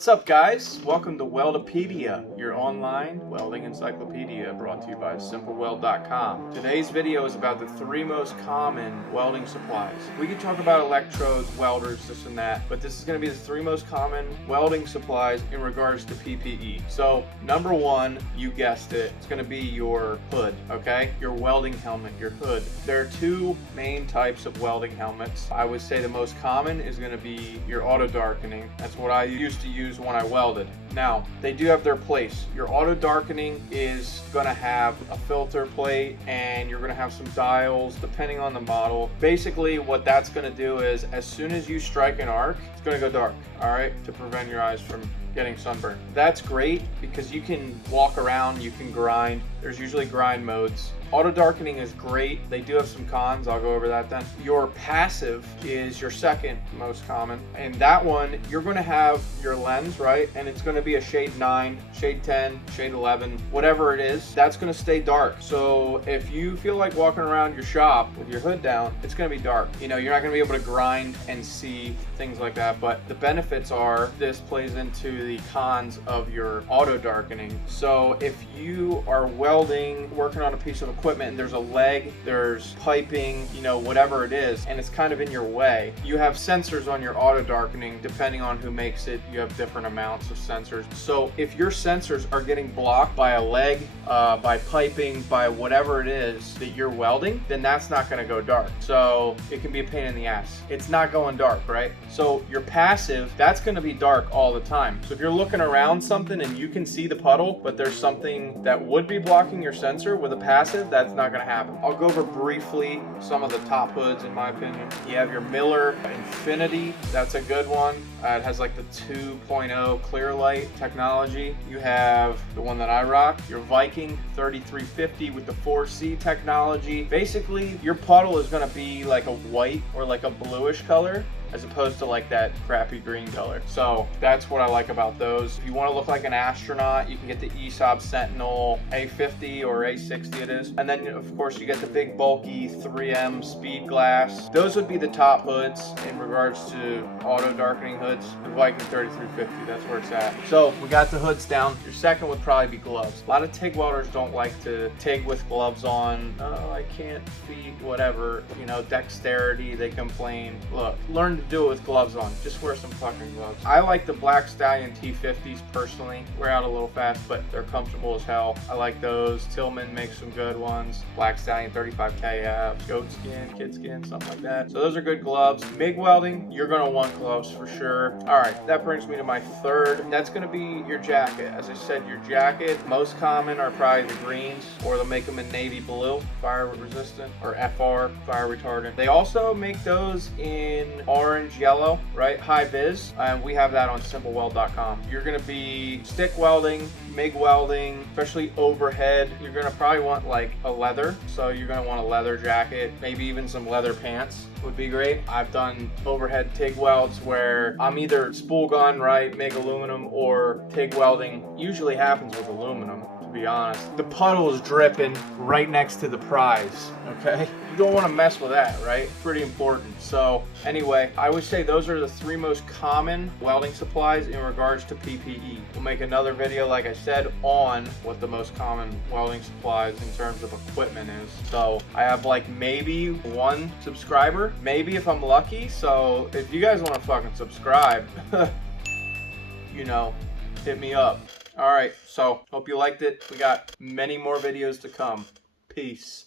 What's up, guys? Welcome to Weldopedia, your online welding encyclopedia brought to you by simpleweld.com. Today's video is about the 3 most common welding supplies. We could talk about electrodes, welders, this and that, but this is going to be the 3 most common welding supplies in regards to PPE. So, number 1, you guessed it, it's going to be your hood, okay? Your welding helmet, your hood. There are 2 main types of welding helmets. I would say the most common is going to be your auto darkening. That's what I used to use when I welded. Now, they do have their place. Your auto darkening is going to have a filter plate and you're going to have some dials depending on the model. Basically, what that's going to do is as soon as you strike an arc, it's going to go dark, all right, to prevent your eyes from getting sunburned. That's great because you can walk around, you can grind. There's usually grind modes. Auto darkening is great. They do have some cons. I'll go over that then. Your passive is your second most common. And that one, you're going to have your lens, right? And it's going to be a shade 9, shade 10, shade 11, whatever it is. That's going to stay dark. So if you feel like walking around your shop with your hood down, it's going to be dark. You know, you're not going to be able to grind and see things like that. But the benefits are this plays into the cons of your auto darkening. So if you are welding, working on a piece of equipment and there's a leg, there's piping, you know, whatever it is, and it's kind of in your way, you have sensors on your auto darkening. Depending on who makes it, you have different amounts of sensors. So if your sensors are getting blocked by a leg, by piping, by whatever it is that you're welding, then that's not going to go dark. So it can be a pain in the ass. It's not going dark, right? So your passive, that's going to be dark all the time. So if you're looking around something and you can see the puddle, but there's something that would be blocking your sensor with a passive, that's not going to happen. I'll go over briefly some of the top hoods in my opinion. You have your Miller Infinity, that's a good one. It has like the 2.0 clear light technology. You have the one that I rock, your Viking 3350 with the 4C technology. Basically, your puddle is going to be like a white or like a bluish color, as opposed to like that crappy green color. So that's what I like about those. If you want to look like an astronaut, you can get the ESOP Sentinel A50 or A60 it is. And then of course you get the big bulky 3M speed glass. Those would be the top hoods in regards to auto darkening hoods. The Viking 3350, that's where it's at. So we got the hoods down. Your second would probably be gloves. A lot of TIG welders don't like to TIG with gloves on. Oh, I can't feed whatever, you know, dexterity, they complain. Look, learn to do it with gloves on. Just wear some fucking gloves. I like the Black Stallion T50s personally. Wear out a little fast, but they're comfortable as hell. I like those. Tillman makes some good ones. Black Stallion 35KF, goat skin, kid skin, something like that. So those are good gloves. MIG welding, you're gonna want gloves for sure. All right, that brings me to my third. That's gonna be your jacket. As I said, your jacket, most common are probably the greens, or they'll make them in navy blue, fire resistant, or FR, fire retardant. They also make those in orange, yellow, right? High vis, and we have that on simpleweld.com. You're going to be stick welding, MIG welding, especially overhead. You're going to probably want like a leather, so you're going to want a leather jacket, maybe even some leather pants would be great. I've done overhead TIG welds where I'm either spool gun, right, MIG aluminum, or TIG welding. Usually happens with aluminum, to be honest. The puddle is dripping right next to the prize, okay? You don't want to mess with that, right? Pretty important. So anyway, I would say those are the 3 most common welding supplies in regards to PPE. We'll make another video, like I said, on what the most common welding supplies in terms of equipment is. So I have like maybe 1 subscriber, maybe if I'm lucky. So if you guys want to fucking subscribe, you know, hit me up. All right, so hope you liked it. We got many more videos to come. Peace.